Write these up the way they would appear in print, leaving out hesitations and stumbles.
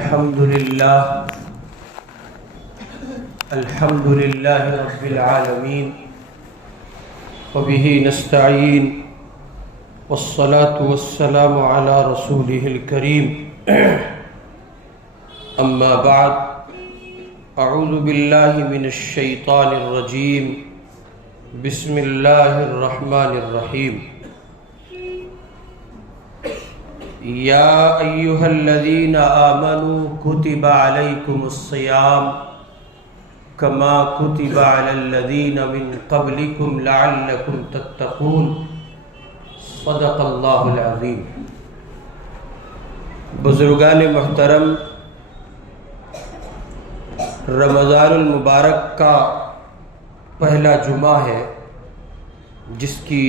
الحمد لله رب العالمين وبه نستعين والصلاة والسلام على رسوله الكريم أما بعد أعوذ بالله من الشيطان الرجيم بسم الله الرحمن الرحيم يا أيها الذين آمنوا كتب عليكم الصيام كما كتب على الذين من قبلكم لعلكم تتقون صدق اللہ العظیم۔ بزرگان محترم، رمضان المبارک کا پہلا جمعہ ہے جس کی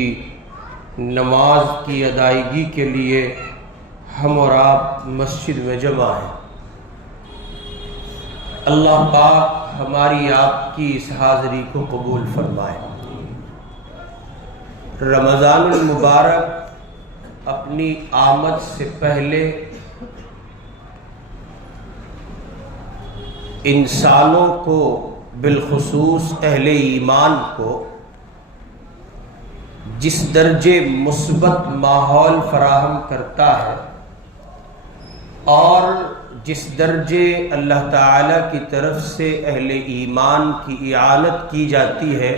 نماز کی ادائیگی کے لیے ہم اور آپ مسجد میں جمع ہیں۔ اللہ پاک ہماری آپ کی اس حاضری کو قبول فرمائے۔ رمضان المبارک اپنی آمد سے پہلے انسانوں کو، بالخصوص اہل ایمان کو، جس درجے مثبت ماحول فراہم کرتا ہے اور جس درجے اللہ تعالیٰ کی طرف سے اہل ایمان کی اعانت کی جاتی ہے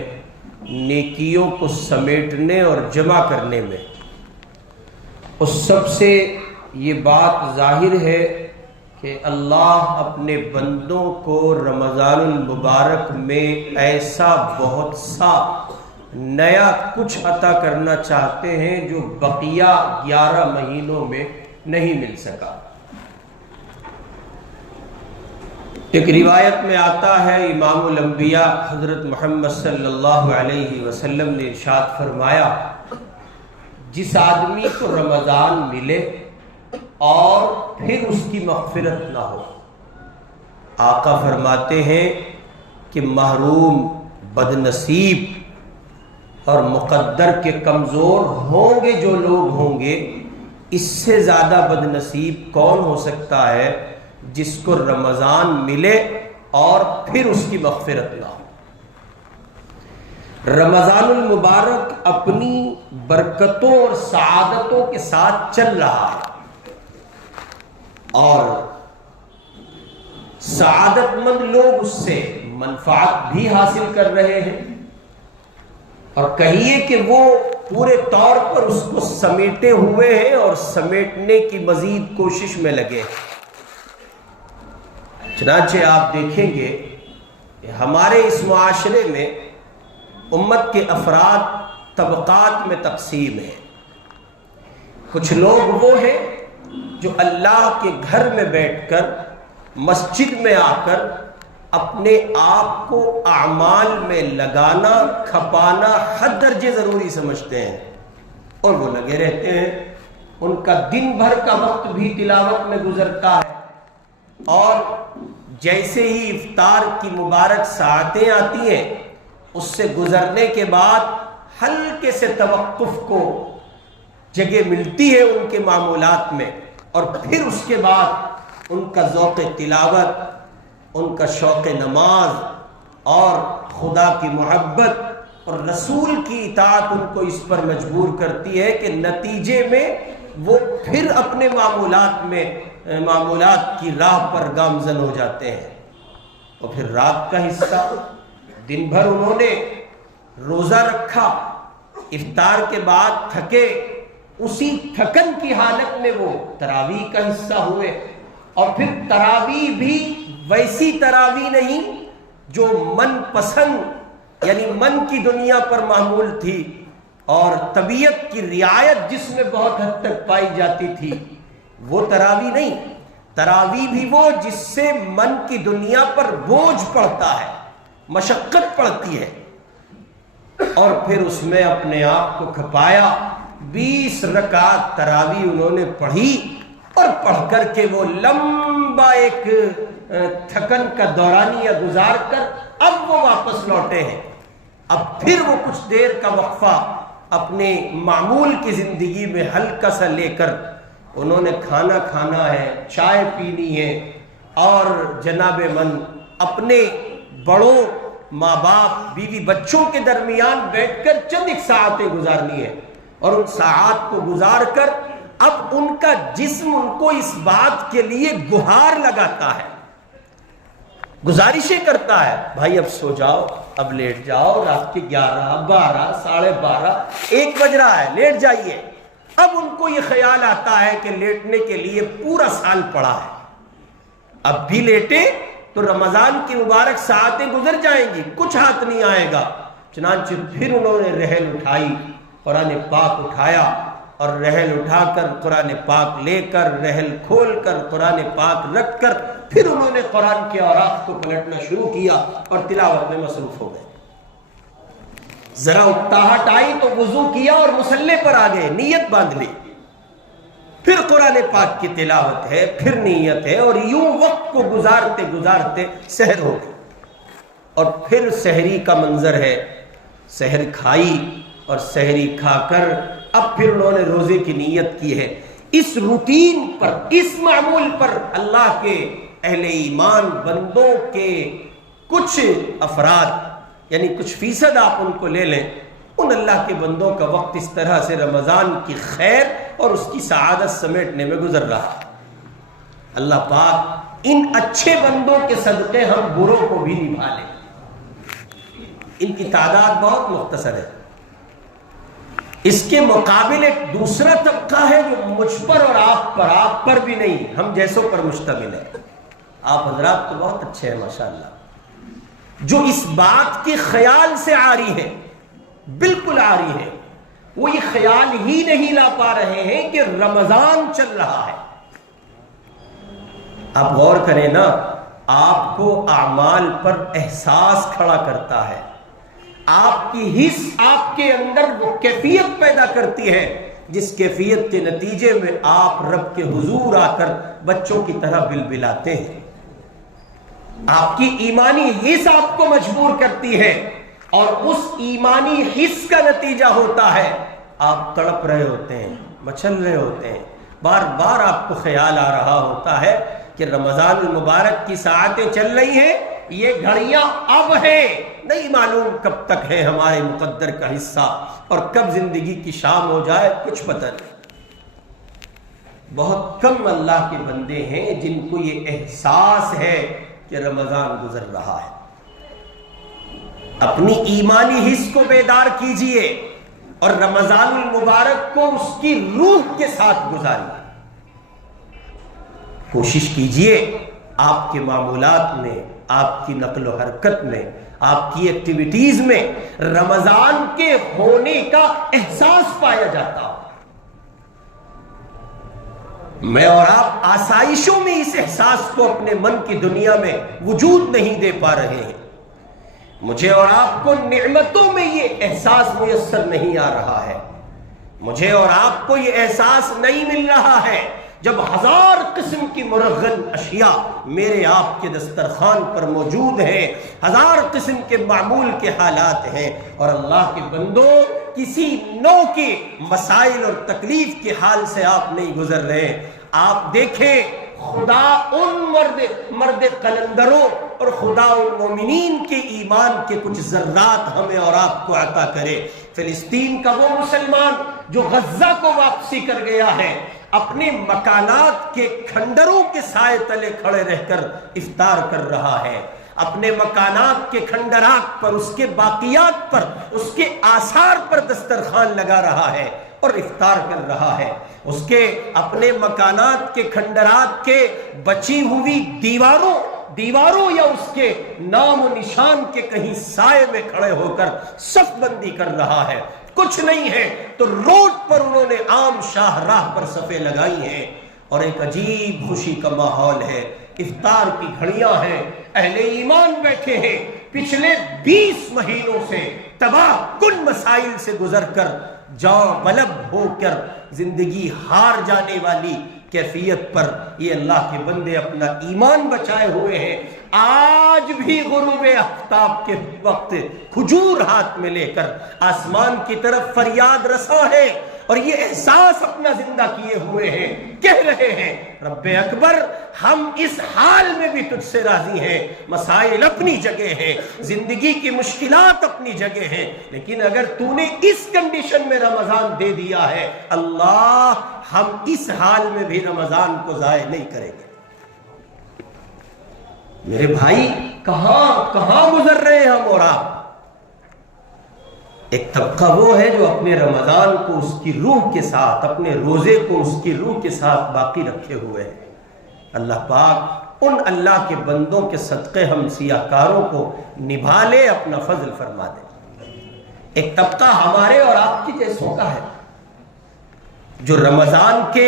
نیکیوں کو سمیٹنے اور جمع کرنے میں، اس سب سے یہ بات ظاہر ہے کہ اللہ اپنے بندوں کو رمضان المبارک میں ایسا بہت سا نیا کچھ عطا کرنا چاہتے ہیں جو بقیہ 11 مہینوں میں نہیں مل سکا۔ ایک روایت میں آتا ہے، امام الانبیاء حضرت محمد صلی اللہ علیہ وسلم نے ارشاد فرمایا، جس آدمی کو رمضان ملے اور پھر اس کی مغفرت نہ ہو، آقا فرماتے ہیں کہ محروم، بدنصیب اور مقدر کے کمزور ہوں گے جو لوگ ہوں گے، اس سے زیادہ بدنصیب کون ہو سکتا ہے جس کو رمضان ملے اور پھر اس کی مغفرت نہ ہو۔ رمضان المبارک اپنی برکتوں اور سعادتوں کے ساتھ چل رہا ہے اور سعادت مند لوگ اس سے منفعت بھی حاصل کر رہے ہیں، اور کہیے کہ وہ پورے طور پر اس کو سمیٹے ہوئے ہیں اور سمیٹنے کی مزید کوشش میں لگے ہیں۔ چنانچہ آپ دیکھیں گے کہ ہمارے اس معاشرے میں امت کے افراد طبقات میں تقسیم ہیں۔ کچھ لوگ وہ ہیں جو اللہ کے گھر میں بیٹھ کر، مسجد میں آ کر اپنے آپ کو اعمال میں لگانا، کھپانا حد درجے ضروری سمجھتے ہیں اور وہ لگے رہتے ہیں۔ ان کا دن بھر کا وقت بھی تلاوت میں گزرتا ہے، اور جیسے ہی افطار کی مبارک ساعتیں آتی ہیں اس سے گزرنے کے بعد ہلکے سے توقف کو جگہ ملتی ہے ان کے معمولات میں، اور پھر اس کے بعد ان کا ذوق تلاوت، ان کا شوق نماز اور خدا کی محبت اور رسول کی اطاعت ان کو اس پر مجبور کرتی ہے کہ نتیجے میں وہ پھر اپنے معمولات کی راہ پر گامزن ہو جاتے ہیں۔ اور پھر رات کا حصہ، دن بھر انہوں نے روزہ رکھا، افطار کے بعد تھکے، اسی تھکن کی حالت میں وہ تراویح کا حصہ ہوئے، اور پھر تراویح بھی ویسی تراویح نہیں جو من پسند، یعنی من کی دنیا پر معمول تھی اور طبیعت کی رعایت جس میں بہت حد تک پائی جاتی تھی، وہ تراویح نہیں۔ تراویح بھی وہ جس سے من کی دنیا پر بوجھ پڑتا ہے، مشقت پڑتی ہے، اور پھر اس میں اپنے آپ کو کھپایا۔ 20 رکعت تراویح انہوں نے پڑھی، اور پڑھ کر کے وہ لمبا ایک تھکن کا دورانیہ گزار کر اب وہ واپس لوٹے ہیں۔ اب پھر وہ کچھ دیر کا وقفہ اپنے معمول کی زندگی میں ہلکا سا لے کر انہوں نے کھانا کھانا ہے، چائے پینی ہے، اور جناب من اپنے بڑوں ماں باپ بیوی بچوں کے درمیان بیٹھ کر چند ایک ساعتیں گزارنی ہے، اور ان ساعات کو گزار کر اب ان کا جسم ان کو اس بات کے لیے گہار لگاتا ہے، گزارشیں کرتا ہے، بھائی اب سو جاؤ، اب لیٹ جاؤ، رات کے 11 12 12:30 1 بج رہا ہے، لیٹ جائیے۔ اب ان کو یہ خیال آتا ہے کہ لیٹنے کے لیے پورا سال پڑا ہے، اب بھی لیٹے تو رمضان کی مبارک ساعتیں گزر جائیں گی، کچھ ہاتھ نہیں آئے گا۔ چنانچہ پھر انہوں نے رحل اٹھائی، قرآن پاک اٹھایا، اور رحل اٹھا کر قرآن پاک لے کر، رحل کھول کر قرآن پاک رکھ کر، پھر انہوں نے قرآن کے اوراق کو پلٹنا شروع کیا اور تلاوت میں مصروف ہو گئے۔ ذرا اکتاہٹ آئی تو وضو کیا اور مصلے پر آ گئے، نیت باندھ لی، پھر قرآن پاک کی تلاوت ہے، پھر نیت ہے، اور یوں وقت کو گزارتے گزارتے سحر ہو گئی۔ اور پھر سحری کا منظر ہے، سحر کھائی اور سحری کھا کر اب پھر انہوں نے روزے کی نیت کی ہے۔ اس روٹین پر، اس معمول پر اللہ کے اہل ایمان بندوں کے کچھ افراد، یعنی کچھ فیصد آپ ان کو لے لیں، ان اللہ کے بندوں کا وقت اس طرح سے رمضان کی خیر اور اس کی سعادت سمیٹنے میں گزر رہا ہے۔ اللہ پاک ان اچھے بندوں کے صدقے ہم بروں کو بھی نبھا لیں۔ ان کی تعداد بہت مختصر ہے۔ اس کے مقابل ایک دوسرا طبقہ ہے جو مجھ پر اور آپ پر بھی نہیں، ہم جیسوں پر مشتمل ہے۔ آپ حضرات تو بہت اچھے ہیں ماشاءاللہ، جو اس بات کے خیال سے عاری ہے، بالکل عاری ہے، وہ یہ خیال ہی نہیں لا پا رہے ہیں کہ رمضان چل رہا ہے۔ آپ غور کریں نا، آپ کو اعمال پر احساس کھڑا کرتا ہے، آپ کی حس آپ کے اندر وہ کیفیت پیدا کرتی ہے جس کیفیت کے نتیجے میں آپ رب کے حضور آ کر بچوں کی طرح بلبلاتے ہیں۔ آپ کی ایمانی حس آپ کو مجبور کرتی ہے، اور اس ایمانی حس کا نتیجہ ہوتا ہے آپ تڑپ رہے ہوتے ہیں، مچل رہے ہوتے ہیں، بار بار آپ کو خیال آ رہا ہوتا ہے کہ رمضان المبارک کی ساعتیں چل رہی ہیں، یہ گھڑیاں اب ہیں، نہیں معلوم کب تک ہے ہمارے مقدر کا حصہ، اور کب زندگی کی شام ہو جائے کچھ پتہ نہیں۔ بہت کم اللہ کے بندے ہیں جن کو یہ احساس ہے کہ رمضان گزر رہا ہے۔ اپنی ایمانی حس کو بیدار کیجئے اور رمضان المبارک کو اس کی روح کے ساتھ گزاریے۔ کوشش کیجئے آپ کے معمولات میں، آپ کی نقل و حرکت میں، آپ کی ایکٹیویٹیز میں رمضان کے ہونے کا احساس پایا جاتا ہو۔ میں اور آپ آسائشوں میں اس احساس کو اپنے من کی دنیا میں وجود نہیں دے پا رہے ہیں۔ مجھے اور آپ کو نعمتوں میں یہ احساس میسر نہیں آ رہا ہے، مجھے اور آپ کو یہ احساس نہیں مل رہا ہے جب 1000 قسم کی مرغن اشیاء میرے آپ کے دسترخوان پر موجود ہیں، 1000 قسم کے معمول کے حالات ہیں، اور اللہ کے بندوں کسی نوع کے مسائل اور تکلیف کے حال سے آپ نہیں گزر رہے۔ آپ دیکھیں، خدا ان مرد قلندروں اور خدا ان مومنین کے ایمان کے کچھ ذرات ہمیں اور آپ کو عطا کرے۔ فلسطین کا وہ مسلمان جو غزہ کو واپسی کر گیا ہے، اپنے مکانات کے کھنڈروں کے سائے تلے کھڑے رہ کر افطار کر رہا ہے، اپنے مکانات کے کھنڈرات پر، اس کے باقیات پر، اس کے آثار پر دسترخوان لگا رہا ہے اور افطار کر رہا ہے۔ اس کے اپنے مکانات کے کھنڈرات کے بچی ہوئی دیواروں یا اس کے نام و نشان کے کہیں سائے میں کھڑے ہو کر صف بندی کر رہا ہے۔ کچھ نہیں ہے تو روڈ پر انہوں نے عام شاہراہ پر صفیں لگائی ہیں، اور ایک عجیب خوشی کا ماحول ہے۔ افطار کی گھڑیاں ہیں، اہل ایمان بیٹھے ہیں، پچھلے 20 مہینوں سے تباہ کن مسائل سے گزر کر جاں بلب ہو کر زندگی ہار جانے والی کیفیت پر یہ اللہ کے بندے اپنا ایمان بچائے ہوئے ہیں۔ آج بھی غروب آفتاب کے وقت کھجور ہاتھ میں لے کر آسمان کی طرف فریاد رساں ہے اور یہ احساس اپنا زندہ کیے ہوئے ہیں، کہہ رہے ہیں رب اکبر ہم اس حال میں بھی تجھ سے راضی ہیں، مسائل اپنی جگہ ہیں، زندگی کی مشکلات اپنی جگہ ہیں، لیکن اگر تو نے اس کنڈیشن میں رمضان دے دیا ہے اللہ ہم اس حال میں بھی رمضان کو ضائع نہیں کریں گے۔ میرے بھائی کہاں گزر رہے ہیں ہم اور آپ؟ ایک طبقہ وہ ہے جو اپنے رمضان کو اس کی روح کے ساتھ، اپنے روزے کو اس کی روح کے ساتھ باقی رکھے ہوئے ہیں۔ اللہ پاک ان اللہ کے بندوں کے صدقے ہم سیاہ کاروں کو نبھا لے، اپنا فضل فرما دے۔ ایک طبقہ ہمارے اور آپ کی جیسوں کا ہے جو رمضان کے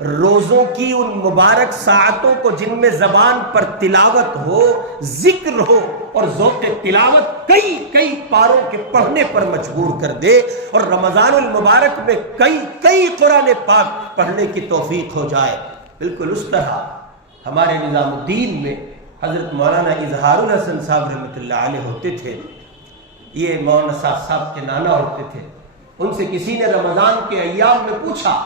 روزوں کی ان مبارک ساعتوں کو جن میں زبان پر تلاوت ہو، ذکر ہو اور ذوق تلاوت کئی پاروں کے پڑھنے پر مجبور کر دے، اور رمضان المبارک میں کئی قرآن پاک پڑھنے کی توفیق ہو جائے۔ بالکل اس طرح ہمارے نظام الدین میں حضرت مولانا اظہار الحسن صاحب رحمۃ اللہ علیہ ہوتے تھے، یہ مولانا صاحب کے نانا ہوتے تھے۔ ان سے کسی نے رمضان کے ایام میں پوچھا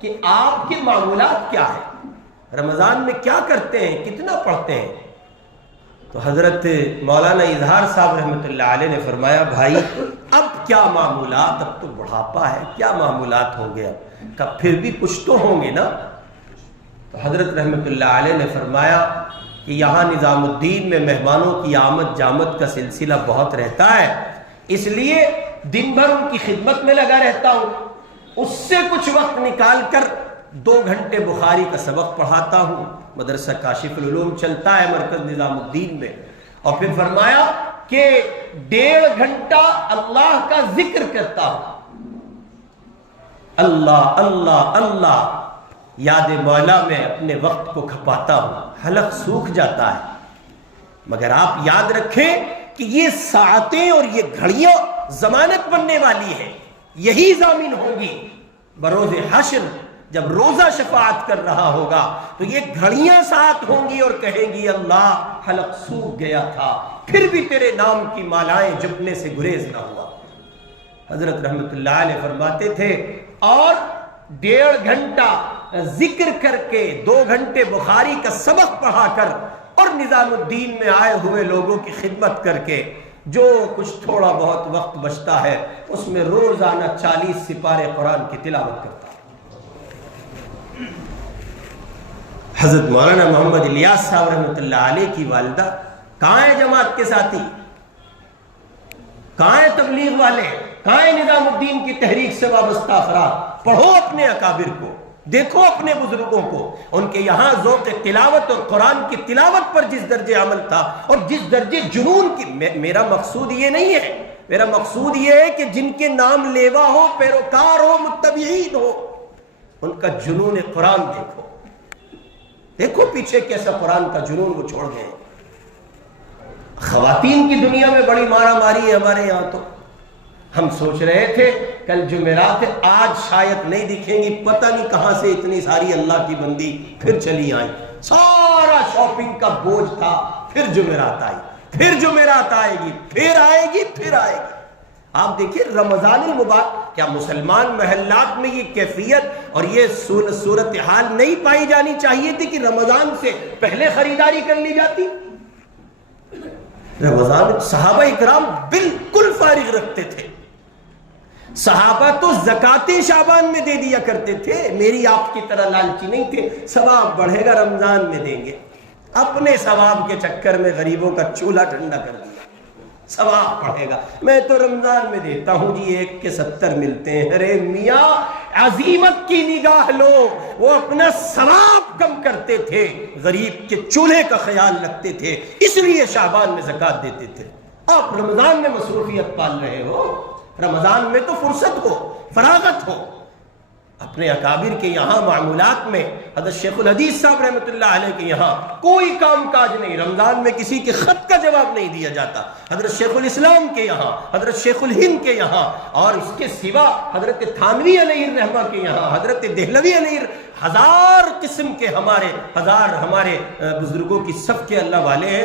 کہ آپ کے معمولات کیا ہیں، رمضان میں کیا کرتے ہیں، کتنا پڑھتے ہیں؟ تو حضرت مولانا اظہار صاحب رحمۃ اللہ علیہ نے فرمایا بھائی اب کیا معمولات، اب تو بڑھاپا ہے، کیا معمولات ہوں گے، اب کب پھر بھی کچھ تو ہوں گے نا۔ تو حضرت رحمۃ اللہ علیہ نے فرمایا کہ یہاں نظام الدین میں مہمانوں کی آمد جامد کا سلسلہ بہت رہتا ہے، اس لیے دن بھر ان کی خدمت میں لگا رہتا ہوں، اس سے کچھ وقت نکال کر 2 گھنٹے بخاری کا سبق پڑھاتا ہوں، مدرسہ کاشف العلوم چلتا ہے مرکز نظام الدین میں، اور پھر فرمایا کہ 1.5 گھنٹہ اللہ کا ذکر کرتا ہوں، اللہ اللہ اللہ، یاد مولا میں اپنے وقت کو کھپاتا ہوں، حلق سوکھ جاتا ہے۔ مگر آپ یاد رکھیں کہ یہ ساعتیں اور یہ گھڑیاں ضمانت بننے والی ہیں، یہی ضامن ہوں گی بروز حشر، جب روزہ شفاعت کر رہا ہوگا تو یہ گھڑیاں ساتھ ہوں گی اور کہیں گی اللہ حلق سوکھ گیا تھا پھر بھی تیرے نام کی مالائیں جپنے سے گریز نہ ہوا۔ حضرت رحمت اللہ علیہ فرماتے تھے اور 1.5 گھنٹہ ذکر کر کے 2 گھنٹے بخاری کا سبق پڑھا کر اور نظام الدین میں آئے ہوئے لوگوں کی خدمت کر کے جو کچھ تھوڑا بہت وقت بچتا ہے اس میں روزانہ 40 سپارے قرآن کی تلاوت کرتا ہے۔ حضرت مولانا محمد الیاس صاحب رحمۃ اللہ علیہ کی والدہ کہاں ہے جماعت کے ساتھی، کہاں ہے تبلیغ والے، کہاں ہے نظام الدین کی تحریک سے وابستہ افراد؟ پڑھو اپنے اکابر کو، دیکھو اپنے بزرگوں کو، ان کے یہاں ذوق تلاوت اور قرآن کی تلاوت پر جس درجے عمل تھا اور جس درجے جنون کی، میرا مقصود یہ نہیں ہے، میرا مقصود یہ ہے کہ جن کے نام لیوا ہو، پیروکار ہو، متبعین ہو، ان کا جنون قرآن دیکھو، دیکھو پیچھے کیسا قرآن کا جنون وہ چھوڑ گئے۔ خواتین کی دنیا میں بڑی مارا ماری ہے ہمارے یہاں، تو ہم سوچ رہے تھے کل جمعرات ہے، آج شاید نہیں دکھیں گی، پتہ نہیں کہاں سے اتنی ساری اللہ کی بندی پھر چلی آئی، سارا شاپنگ کا بوجھ تھا، پھر جمعرات آئی، پھر جمعرات آئے گی، پھر آئے گی، پھر آئے گی۔ آپ دیکھیں رمضان المبارک، کیا مسلمان محلات میں یہ کیفیت اور یہ صورتحال نہیں پائی جانی چاہیے تھی کہ رمضان سے پہلے خریداری کر لی جاتی؟ رمضان صحابہ اکرام بالکل فارغ رکھتے تھے، صحابہ تو زکوٰۃ شعبان میں دے دیا کرتے تھے، میری آپ کی طرح لالچی نہیں تھے ثواب بڑھے گا رمضان میں دیں گے، اپنے ثواب کے چکر میں غریبوں کا چولہا ٹھنڈا کر دیا، ثواب بڑھے گا، میں تو رمضان میں دیتا ہوں جی 1 کے 70 ملتے ہیں۔ ارے میاں عظیمت کی نگاہ لو، وہ اپنا ثواب کم کرتے تھے، غریب کے چولہے کا خیال رکھتے تھے، اس لیے شعبان میں زکوٰۃ دیتے تھے۔ آپ رمضان میں مصروفیت پال رہے ہو، رمضان میں تو فرصت ہو، فراغت ہو۔ اپنے اکابر کے یہاں معمولات میں حضرت شیخ الحدیث صاحب رحمۃ اللہ علیہ کے یہاں کوئی کام کاج نہیں، رمضان میں کسی کے خط کا جواب نہیں دیا جاتا، حضرت شیخ الاسلام کے یہاں، حضرت شیخ الہند کے یہاں، اور اس کے سوا حضرت تھانوی علیہ الرحمہ کے یہاں، حضرت دہلوی علیہ، ہزار قسم کے ہمارے بزرگوں کی صف کے اللہ والے ہیں،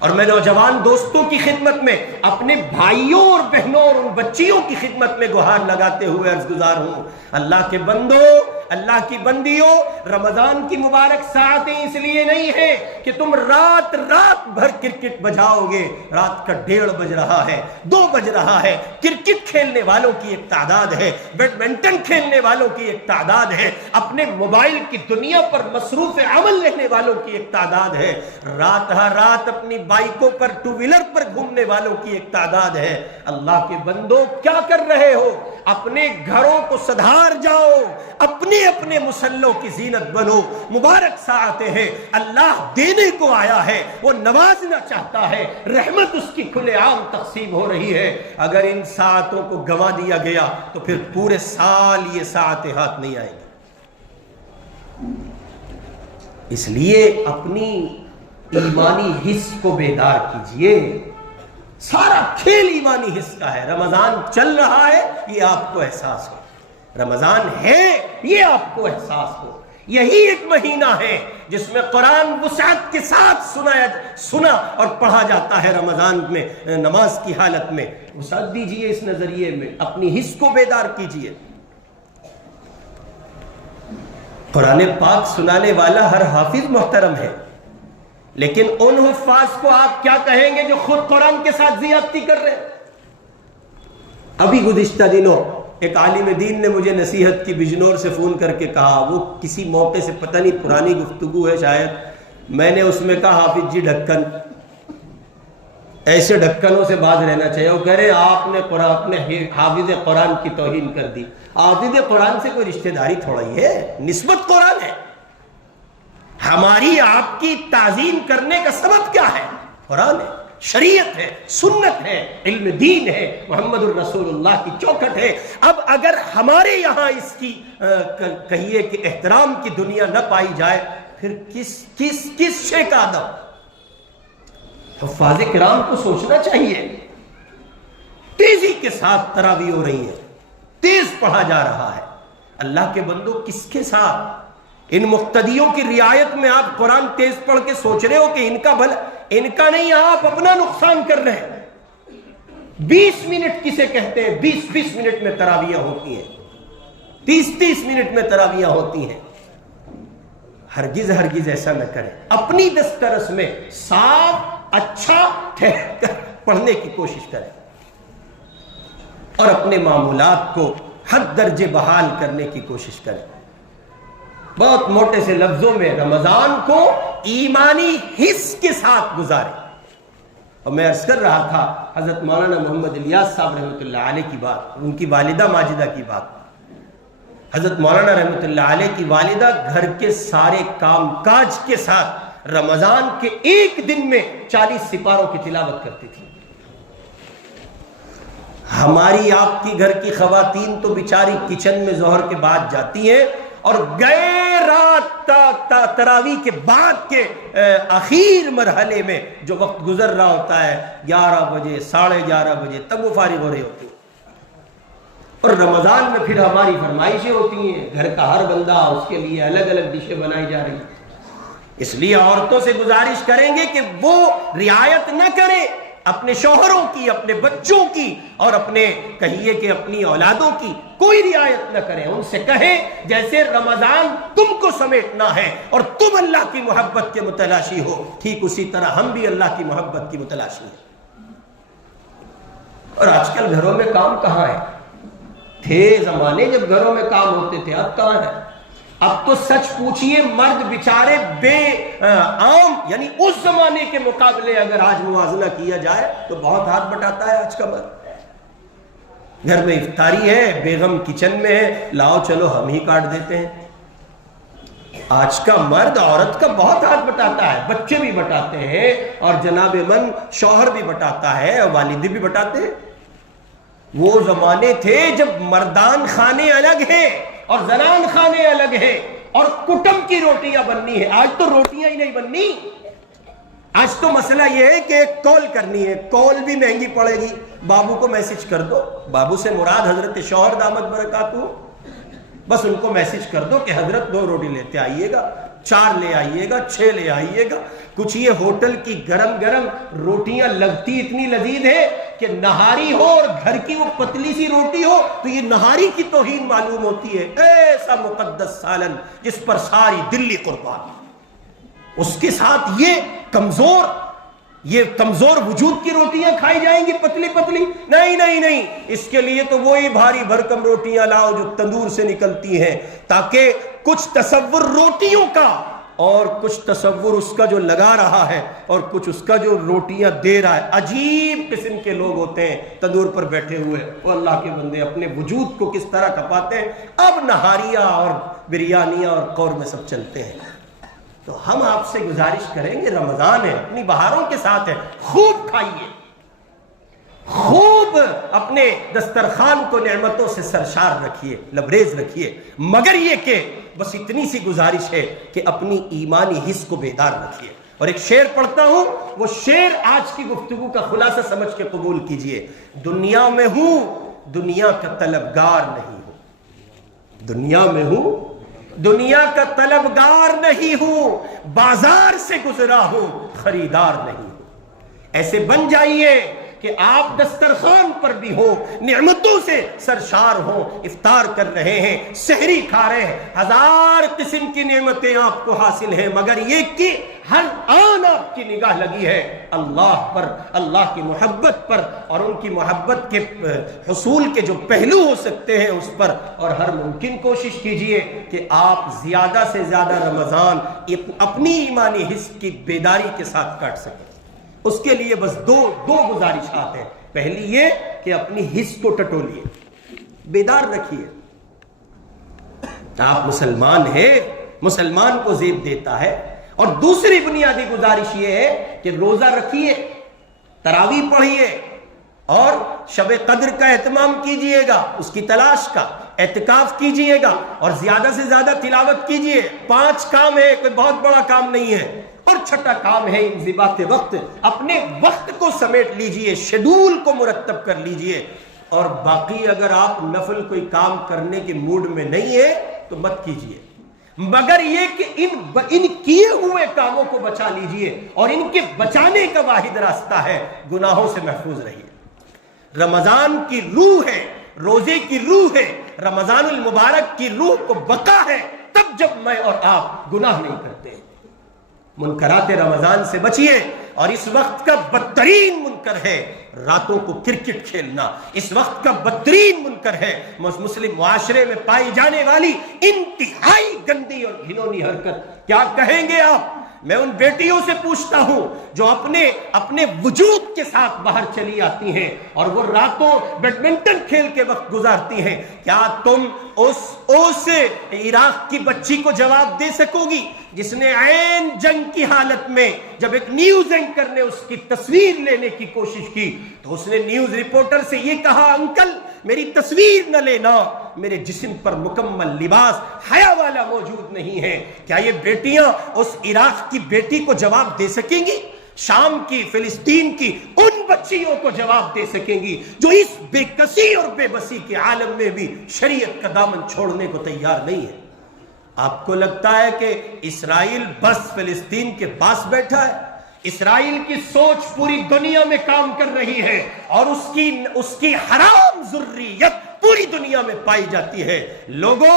اور میں نوجوان دوستوں کی خدمت میں اپنے بھائیوں اور بہنوں اور ان بچیوں کی خدمت میں گہار لگاتے ہوئے عرض گزار ہوں، اللہ کے بندو، اللہ کی بندیوں، رمضان کی مبارک ساعتیں اس لیے نہیں ہیں کہ تم رات بھر کرکٹ بجاؤ گے۔ رات کا 1:30 بج رہا ہے، 2 بج رہا ہے، کرکٹ کھیلنے والوں کی ایک تعداد ہے، بیڈمنٹن کھیلنے والوں کی ایک تعداد ہے، اپنے موبائل کی دنیا پر مصروف عمل رہنے والوں کی ایک تعداد ہے، رات ہر رات اپنی بائکوں پر، 2 ویلر پر گھومنے والوں کی ایک تعداد ہے۔ اللہ کے بندو، کیا کر رہے ہو؟ اپنے گھروں کو سدھار جاؤ، اپنے مسلوں کی زینت بنو۔ مبارک ساعتیں ہیں، اللہ دینے کو آیا ہے، وہ نوازنا چاہتا ہے، رحمت اس کی کھلے عام تقسیم ہو رہی ہے۔ اگر ان ساعتوں کو گنوا دیا گیا تو پھر پورے سال یہ ساعتیں ہاتھ نہیں آئیں گی۔ اس لیے اپنی ایمانی حس کو بیدار کیجئے۔ سارا کھیل ایمانی حس کا ہے۔ رمضان چل رہا ہے، یہ آپ کو احساس ہو، رمضان ہے، یہ آپ کو احساس ہو۔ یہی ایک مہینہ ہے جس میں قرآن وسعت کے ساتھ سنا اور پڑھا جاتا ہے۔ رمضان میں نماز کی حالت میں وسعت دیجئے، اس نظریے میں اپنی حس کو بیدار کیجئے۔ قرآن پاک سنانے والا ہر حافظ محترم ہے، لیکن ان حفاظ کو آپ کیا کہیں گے جو خود قرآن کے ساتھ زیادتی کر رہے ہیں؟ ابھی گزشتہ دنوں ایک عالم دین نے مجھے نصیحت کی، بجنور سے فون کر کے کہا، وہ کسی موقع سے پتہ نہیں پرانی گفتگو ہے شاید، میں نے اس میں کہا حافظ جی ڈھکن، ایسے ڈھکنوں سے باز رہنا چاہیے۔ وہ کہہ رہے آپ نے اپنے حافظ قرآن کی توہین کر دی۔ حافظ قرآن سے کوئی رشتہ داری تھوڑا ہی ہے، نسبت قرآن ہے۔ ہماری آپ کی تعظیم کرنے کا سبب کیا ہے؟ قرآن ہے، شریعت ہے، سنت ہے، علم دین ہے، محمد الرسول اللہ کی چوکھٹ ہے۔ اب اگر ہمارے یہاں اس کی کہیے کہ احترام کی دنیا نہ پائی جائے، پھر کس شے کا ادب؟ حفاظ کرام کو سوچنا چاہیے۔ تیزی کے ساتھ تراویح ہو رہی ہے، تیز پڑھا جا رہا ہے۔ اللہ کے بندو، کس کے ساتھ؟ ان مقتدیوں کی رعایت میں آپ قرآن تیز پڑھ کے سوچ رہے ہو کہ ان کا نہیں، آپ اپنا نقصان کر رہے ہیں۔ 20 منٹ کسے کہتے ہیں؟ 20 منٹ میں تراویح ہوتی ہیں، 30 منٹ میں تراویح ہوتی ہیں۔ ہرگز ایسا نہ کریں۔ اپنی دسترس میں صاف اچھا ٹھہر کر پڑھنے کی کوشش کریں اور اپنے معمولات کو حد درجے بحال کرنے کی کوشش کریں۔ بہت موٹے سے لفظوں میں رمضان کو ایمانی حس کے ساتھ گزاریں۔ اور میں عرض کر رہا تھا حضرت مولانا محمد الیاس صاحب رحمۃ اللہ علیہ کی بات، ان کی والدہ ماجدہ کی بات۔ حضرت مولانا رحمۃ اللہ علیہ کی والدہ گھر کے سارے کام کاج کے ساتھ رمضان کے ایک دن میں 40 سپاروں کی تلاوت کرتی تھی۔ ہماری آپ کی گھر کی خواتین تو بیچاری کچن میں ظہر کے بعد جاتی ہیں اور گئے رات تراویح کے بعد کے آخر مرحلے میں جو وقت گزر رہا ہوتا ہے 11 بجے 11:30 بجے، تب وہ فارغ ہو رہی ہوتی ہے۔ اور رمضان میں پھر ہماری فرمائشیں ہوتی ہیں، گھر کا ہر بندہ اس کے لیے الگ الگ ڈشیں بنائی جا رہی ہیں۔ اس لیے عورتوں سے گزارش کریں گے کہ وہ رعایت نہ کریں اپنے شوہروں کی، اپنے بچوں کی اور کہیے کہ اپنی اولادوں کی کوئی رعایت نہ کریں۔ ان سے کہیں جیسے رمضان تم کو سمیٹنا ہے اور تم اللہ کی محبت کے متلاشی ہو، ٹھیک اسی طرح ہم بھی اللہ کی محبت کی متلاشی ہیں۔ اور آج کل گھروں میں کام کہاں ہے؟ تھے زمانے جب گھروں میں کام ہوتے تھے، اب کہاں ہے؟ اب تو سچ پوچھئے مرد بیچارے بے عام، یعنی اس زمانے کے مقابلے اگر آج موازنہ کیا جائے تو بہت ہاتھ بٹاتا ہے آج کا مرد۔ گھر میں افطاری ہے، بیگم کچن میں ہے، لاؤ چلو ہم ہی کاٹ دیتے ہیں۔ آج کا مرد عورت کا بہت ہاتھ بٹاتا ہے، بچے بھی بٹاتے ہیں اور جناب من شوہر بھی بٹاتا ہے اور والدی بھی بٹاتے ہیں۔ وہ زمانے تھے جب مردان خانے الگ ہیں اور زنان خانے الگ ہیں اور کٹم کی روٹیاں بننی ہیں۔ آج تو روٹیاں ہی نہیں بننی، آج تو مسئلہ یہ ہے کہ ایک کال کرنی ہے، کال بھی مہنگی پڑے گی، بابو کو میسج کر دو۔ بابو سے مراد حضرت شوہر دامت برکاتہ، بس ان کو میسج کر دو کہ حضرت 2 روٹی لیتے آئیے گا، 4 لے آئیے گا، 6 لے آئیے گا۔ کچھ یہ ہوٹل کی گرم گرم روٹیاں لگتی اتنی لذیذ ہے کہ نہاری ہو اور گھر کی وہ پتلی سی روٹی ہو تو یہ نہاری کی توہین معلوم ہوتی ہے۔ ایسا مقدس سالن جس پر ساری دلی قربان، اس کے ساتھ یہ کمزور وجود کی روٹیاں کھائی جائیں گی پتلی پتلی؟ نہیں نہیں نہیں، اس کے لیے تو وہی بھاری بھرکم روٹیاں لاؤ جو تندور سے نکلتی ہیں، تاکہ کچھ تصور روٹیوں کا اور کچھ تصور اس کا جو لگا رہا ہے اور کچھ اس کا جو روٹیاں دے رہا ہے۔ عجیب قسم کے لوگ ہوتے ہیں تندور پر بیٹھے ہوئے، وہ اللہ کے بندے اپنے وجود کو کس طرح کھپاتے ہیں۔ اب نہاریاں اور بریانیاں اور قورمے سب چلتے ہیں۔ تو ہم آپ سے گزارش کریں گے، رمضان ہے، اپنی بہاروں کے ساتھ ہے، خوب کھائیے، خوب اپنے دسترخوان کو نعمتوں سے سرشار رکھیے، لبریز رکھیے، مگر یہ کہ بس اتنی سی گزارش ہے کہ اپنی ایمانی حس کو بیدار رکھیے۔ اور ایک شعر پڑھتا ہوں، وہ شعر آج کی گفتگو کا خلاصہ سمجھ کے قبول کیجئے۔ دنیا میں ہوں، دنیا کا طلبگار نہیں ہوں، دنیا میں ہوں، دنیا کا طلبگار نہیں ہوں، بازار سے گزرا ہوں، خریدار نہیں ہوں۔ ایسے بن جائیے کہ آپ دسترخوان پر بھی ہو، نعمتوں سے سرشار ہوں، افطار کر رہے ہیں، سحری کھا رہے ہیں، 1000 قسم کی نعمتیں آپ کو حاصل ہیں، مگر یہ کہ ہر آن آپ کی نگاہ لگی ہے اللہ پر، اللہ کی محبت پر، اور ان کی محبت کے حصول کے جو پہلو ہو سکتے ہیں اس پر، اور ہر ممکن کوشش کیجئے کہ آپ زیادہ سے زیادہ رمضان اپنی ایمانی حس کی بیداری کے ساتھ کاٹ سکیں۔ اس کے لیے بس دو گزارشات ہیں۔ پہلی یہ کہ اپنی حس کو ٹٹولیے، بیدار رکھیے۔ آپ مسلمان ہیں، مسلمان کو زیب دیتا ہے۔ اور دوسری بنیادی گزارش یہ ہے کہ روزہ رکھیے، تراویح پڑھیے، اور شب قدر کا اہتمام کیجئے گا، اس کی تلاش کا اعتکاف کیجئے گا، اور زیادہ سے زیادہ تلاوت کیجئے۔ 5 کام ہے، کوئی بہت بڑا کام نہیں ہے۔ اور چھٹا کام ہے انضباط وقت، اپنے وقت کو سمیٹ لیجئے، شیڈول کو مرتب کر لیجئے۔ اور باقی اگر آپ نفل کوئی کام کرنے کے موڈ میں نہیں ہے تو مت کیجئے، مگر یہ کہ ان کیے ہوئے کاموں کو بچا لیجئے، اور ان کے بچانے کا واحد راستہ ہے گناہوں سے محفوظ رہیے۔ رمضان کی روح ہے، روزے کی روح ہے، رمضان المبارک کی روح کو بقا ہے تب جب میں اور آپ گناہ نہیں کرتے۔ منکرات رمضان سے بچیے۔ اور اس وقت کا بدترین منکر ہے راتوں کو کرکٹ کھیلنا، اس وقت کا بدترین منکر ہے مسلم معاشرے میں پائی جانے والی انتہائی گندی اور گھنونی حرکت۔ کیا کہیں گے آپ؟ میں ان بیٹیوں سے پوچھتا ہوں جو اپنے وجود کے ساتھ باہر چلی آتی ہیں اور وہ راتوں بیڈمنٹن کھیل کے وقت گزارتی ہیں، کیا تم اس عراق کی بچی کو جواب دے سکو گی جس نے عین جنگ کی حالت میں جب ایک نیوز اینکر نے اس کی تصویر لینے کی کوشش کی تو اس نے نیوز رپورٹر سے یہ کہا، انکل میری تصویر نہ لینا، میرے جسم پر مکمل لباس حیا والا موجود نہیں ہے۔ کیا یہ بیٹیاں اس عراق کی بیٹی کو جواب دے سکیں گی؟ شام کی، فلسطین کی ان بچیوں کو جواب دے سکیں گی جو اس بے کسی اور بے بسی کے عالم میں بھی شریعت کا دامن چھوڑنے کو تیار نہیں ہے؟ آپ کو لگتا ہے کہ اسرائیل بس فلسطین کے پاس بیٹھا ہے؟ اسرائیل کی سوچ پوری دنیا میں کام کر رہی ہے اور اس کی حرام ذریت پوری دنیا میں پائی جاتی ہے۔ لوگوں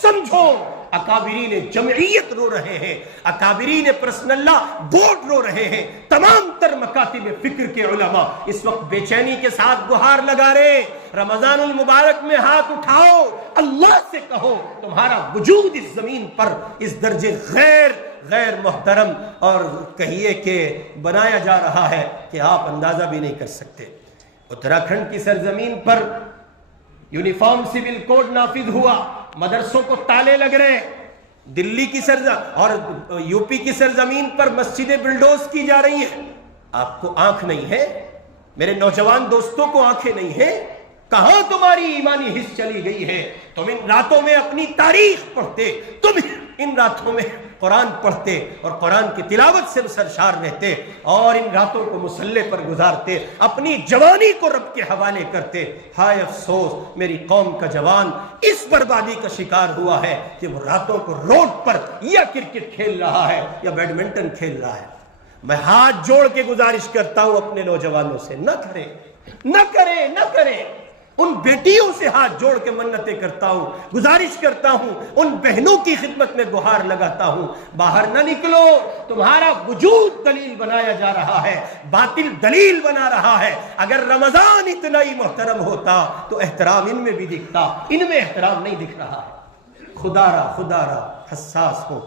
سمجھو، اکابرین جمعیت رو رہے ہیں، اکابرین پرسن اللہ بورڈ رو رہے ہیں، تمام تر مکاتب فکر کے علماء اس وقت بے چینی کے ساتھ گہار لگا رہے ہیں، رمضان المبارک میں ہاتھ اٹھاؤ، اللہ سے کہو تمہارا وجود اس زمین پر اس درجے غیر محترم اور کہیے کہ بنایا جا رہا ہے کہ آپ اندازہ بھی نہیں کر سکتے۔ اتراکھنڈ کی سرزمین پر یونیفارم سول کوڈ نافذ ہوا، مدرسوں کو تالے لگ رہے ہیں، دلی کی اور یو پی کی سرزمین پر مسجدیں بلڈوز کی جا رہی ہیں۔ آپ کو آنکھ نہیں ہے؟ میرے نوجوان دوستوں کو آنکھیں نہیں ہیں؟ کہاں تمہاری ایمانی حس چلی گئی ہے؟ تم ان راتوں میں اپنی تاریخ پڑھتے، تم ان راتوں میں قرآن پڑھتے اور قرآن کی تلاوت سے سرشار رہتے اور ان راتوں کو مصلے پر گزارتے، اپنی جوانی کو رب کے حوالے کرتے۔ ہائے افسوس میری قوم کا جوان اس بربادی کا شکار ہوا ہے کہ وہ راتوں کو روڈ پر یا کرکٹ کھیل رہا ہے یا بیڈمنٹن کھیل رہا ہے۔ میں ہاتھ جوڑ کے گزارش کرتا ہوں اپنے نوجوانوں سے، نہ کریں، نہ کریں، نہ کریں۔ ان بیٹیوں سے ہاتھ جوڑ کے منتیں کرتا ہوں، گزارش کرتا ہوں، ان بہنوں کی خدمت میں گہار لگاتا ہوں، باہر نہ نکلو، تمہارا وجود دلیل بنایا جا رہا ہے، باطل دلیل بنا رہا ہے۔ اگر رمضان اتنا ہی محترم ہوتا تو احترام ان میں بھی دکھتا، ان میں احترام نہیں دکھ رہا ہے۔ خدا را حساس ہو،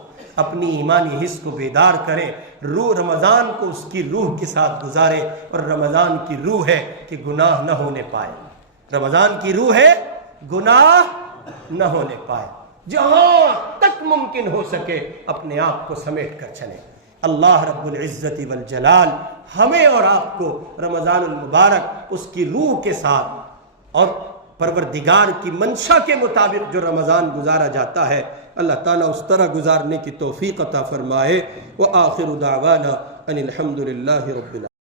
اپنی ایمانی حس کو بیدار کریں، روح رمضان کو اس کی روح کے ساتھ گزارے، اور رمضان کی روح ہے کہ گناہ نہ ہونے پائے، رمضان کی روح ہے گناہ نہ ہونے پائے۔ جہاں تک ممکن ہو سکے اپنے آپ کو سمیٹ کر چلیں۔ اللہ رب العزت والجلال ہمیں اور آپ کو رمضان المبارک اس کی روح کے ساتھ اور پروردگار کی منشا کے مطابق جو رمضان گزارا جاتا ہے، اللہ تعالیٰ اس طرح گزارنے کی توفیق عطا فرمائے۔ وآخر دعوانا ان الحمد للہ رب العالمین۔